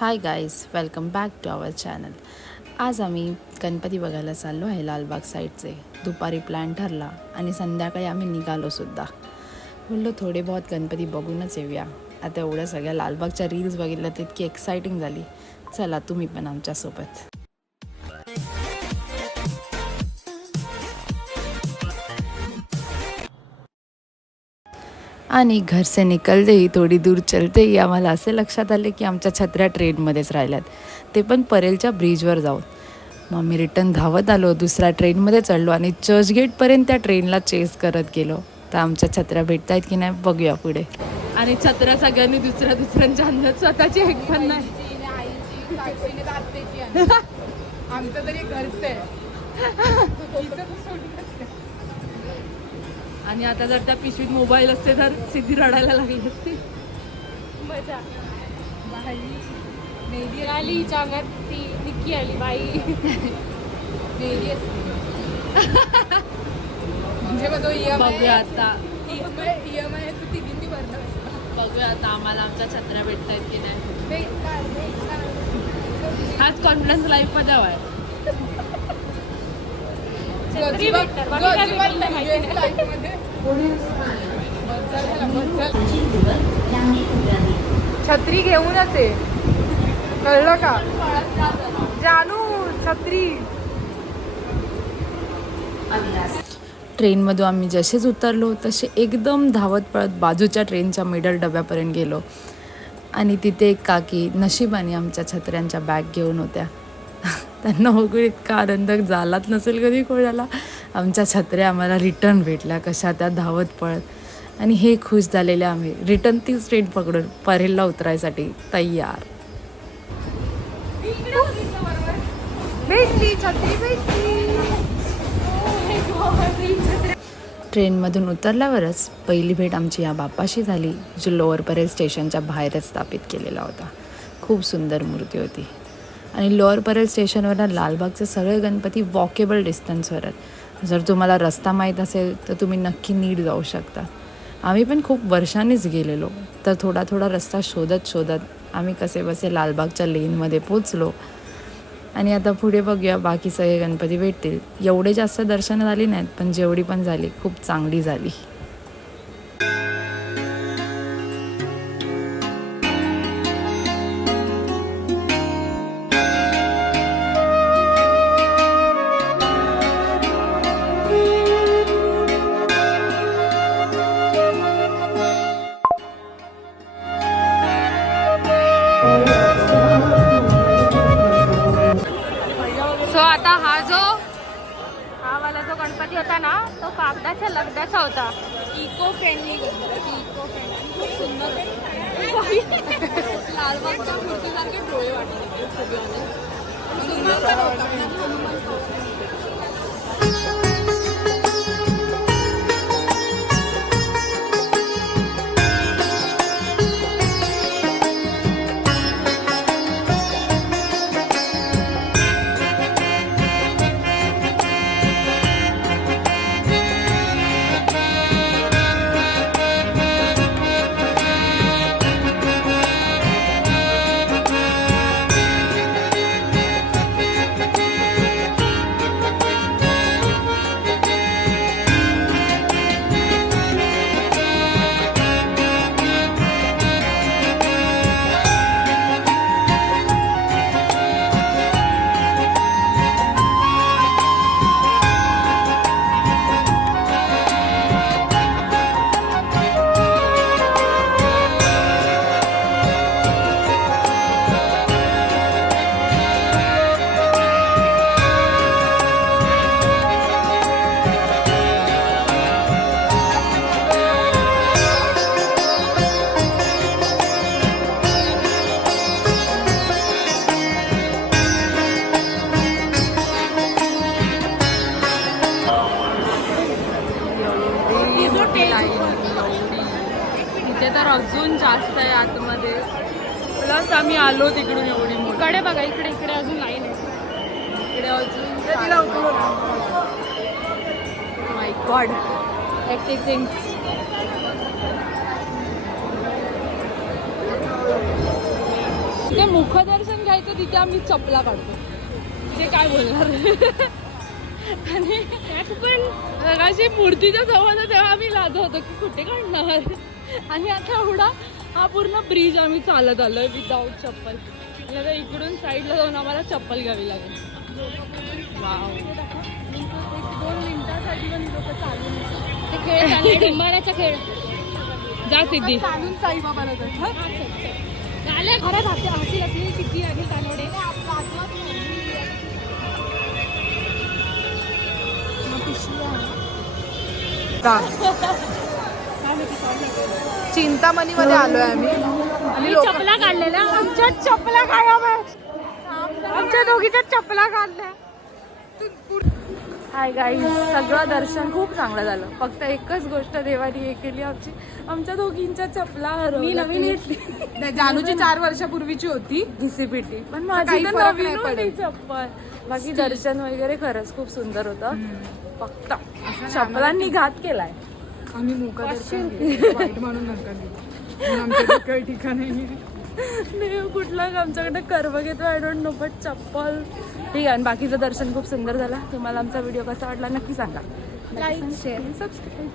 Hi guys welcome back to our channel आज आम्ही गणपती बघायला चाललो आहे लालबाग साईडचे. दुपारी प्लॅन ठरला आणि संध्याकाळी आम्ही निघालो सुद्धा. बोललो थोडे बहुत गणपती बघूनच येऊया. आता एवढ्या सगळ्या लालबागच्या रील्स बघितल्या तितकी एक्सायटिंग झाली. चला तुम्ही पण आमच्यासोबत. आणि घर से निकलते ही थोडी दूर चलते ही आम्हाला असे लक्षात आले की आमच्या छत्र्या ट्रेनमध्येच राहिल्यात. ते पण परेलच्या ब्रिजवर जाऊन. मग मी रिटर्न धावत आलो दुसऱ्या ट्रेनमध्ये चढलो आणि चर्चगेटपर्यंत त्या ट्रेनला चेस करत गेलो. तर आमच्या छत्र्या भेटत आहेत की नाही बघूया पुढे. आणि छत्र्या सगळ्यांनी दुसऱ्या दुसऱ्यांच्या अंदाज स्वतःची एक पण नाही. आमचं तरी घरच आहे. आणि आता जर त्या पिशवीत मोबाईल असते तर सिद्धी रडायला लागली असती. मजा. बाई. आली हिच्या अंगात ती निक्की आली बाई. मेरी असते. म्हणजे मग तो बघूया आता. ईएमआय ईएमआय तू तिघींनी भरला. बघूया आता आम्हाला आमच्या छत्र्या भेटत आहेत की नाही. हाच कॉन्फिडन्स लाईफमध्ये हवाय. छत्री भेटणार, बाकी काय भेटणार छत्री घेऊनच आहे कळलं का? जानू छत्री. ट्रेनमधून आम्ही जसेच उतरलो तसे एकदम धावत पळत बाजूच्या ट्रेनच्या मिडल डब्यापर्यंत गेलो. आणि तिथे एक काकी नशिबाने आमच्या छत्र्यांच्या बॅग घेऊन होत्या. त्यांना बघून इतका आनंद झालाच नसेल कधी कोणाला. आमच्या छत्र्या आम्हाला रिटर्न भेटल्या कशा त्या धावत पळत. आणि हे खुश झालेले आम्ही. रिटर्न तीच ट्रेन पकडून परेलला उतरायसाठी तयार. ट्रेनमधून उतरल्यावरच पहिली भेट आमची या बापाशी झाली जो लोअर परेल स्टेशनच्या बाहेरच स्थापित केलेला होता. खूप सुंदर मूर्ती होती. आणि लोअर परेल स्टेशनवर लालबागचे सगळे गणपती वॉकेबल डिस्टन्सवर आहेत. जर तुम्हाला रस्ता माहीत असेल तर तुम्ही नक्की नीट जाऊ शकता. आम्ही पण खूप वर्षांनीच गेलेलो तर थोडा थोडा रस्ता शोधत शोधत आम्ही कसे बसे लालबागच्या लेनमध्ये पोचलो. आणि आता पुढे बघूया बाकी सगळे गणपती भेटतील. एवढे जास्त दर्शनं झाली नाहीत पण जेवढी पण झाली खूप चांगली झाली. होता ना तो कागदाच्या लगद्याचा होता. इको फ्रेंडली इको फ्रेंडली खूप सुंदर. लालबागच्या मूर्तीसारखे डोळे वाटत इथे तर अजून जास्त आहे आतमध्ये. प्लस आम्ही आलो तिकडून एवढी इकडे बघा इकडे इकडे अजून लाईन आहे. इकडे अजून माय गॉड ते मुखदर्शन घ्यायचं तिथे आम्ही चपला काढतो. ते काय बोलणार? आणि पण अशी मूर्तीच्या जवळ होतं तेव्हा आम्ही लाजत होतो की कुठे काढणार? आणि आता एवढा हा पूर्ण ब्रिज आम्ही चालत आलोय विदाऊट चप्पल. आणि आता इकडून साईडला जाऊन आम्हाला चप्पल घ्यावी लागेल. दोन मिनिटासाठी पण लोक चालून ते खेळ. खेळ जा सिद्धी. चालून साईबाबाला जायचं झालं घरात हसी हसी असलेली सिद्धी आहे तानवडे चिंतामणी मध्ये आलोय आम्ही. आणि चपला काढलेल्या. आमच्या चपला आहेत आमच्या दोघीच्या चपला काढल्या. हाय गाई सगळं दर्शन खूप चांगलं झालं. फक्त एकच गोष्ट देवानी हे केली आमची. आमच्या दोघींच्या चपला मी नवीन घेतली. जानूची चार वर्षापूर्वीची होती. घिसीपिटी पण माझी नवीन चप्पल. बाकी दर्शन वगैरे खरंच खूप सुंदर होतं. फक्त. चपलांनी घात केलाय. आम्ही मोका म्हणून नका काही ठिकाण देव कुठला आमच्याकडे कर्व घेतो आय डोंट नो बट चप्पल. ठीक आहे आणि बाकीचं दर्शन खूप सुंदर झालं. तुम्हाला आमचा व्हिडिओ कसा वाटला नक्की सांगा. Like share subscribe